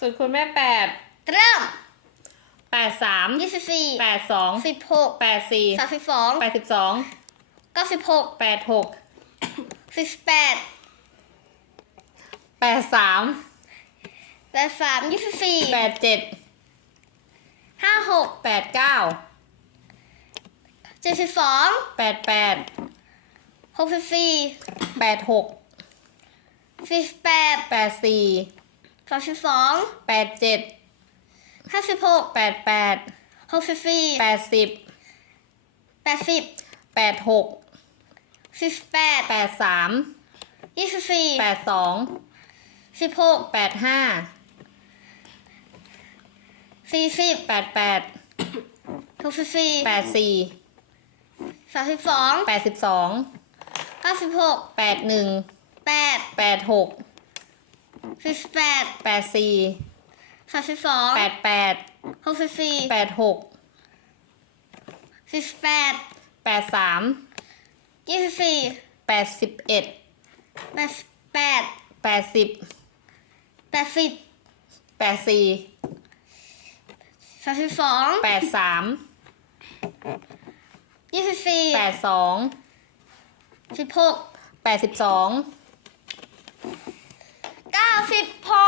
ส่วนคุณแม่แปดเริ่มแปดสามยี่สิบสี่แปดสองสิบหกแปดสี่สามสิบสองแปดสิบสองเก้าสิบหกแปดหกสิบแปดแปดสามแปดสามยี่สิบสี่แปดเจ็ดห้าหกแปดเก้าเจ็ดสิบสองแปดแปดหกสิบสี่แปดหกสี่สิบแปดแปดสี่ สามสิบสองแปดเจ็ดห้าสิบหกแปดแปดหกสิบสี่แปดสิบแปดสิบแปดหกสิบแปดแปดสามยี่สิบสี่แปดสองสิบหกแปดห้าสี่สิบแปดแปดหกสิบสี่แปดสี่สามสิบสองแปดสิบสองเก้าสิบหกแปดหนึ่งแปดแปดหก สิบแปดแปดสี่สามสิบสองแปดแปดหกสิบสี่แปดหกสิบแปดแปดสามยี่สิบสี่แปดสิบเอ็ดแปดแปดแปดสิบแปดสิบแปดสี่สามสิบสองแปดสามยี่สิบสี่แปดสองสิบหกแปดสิบสอง เก้าสิบหก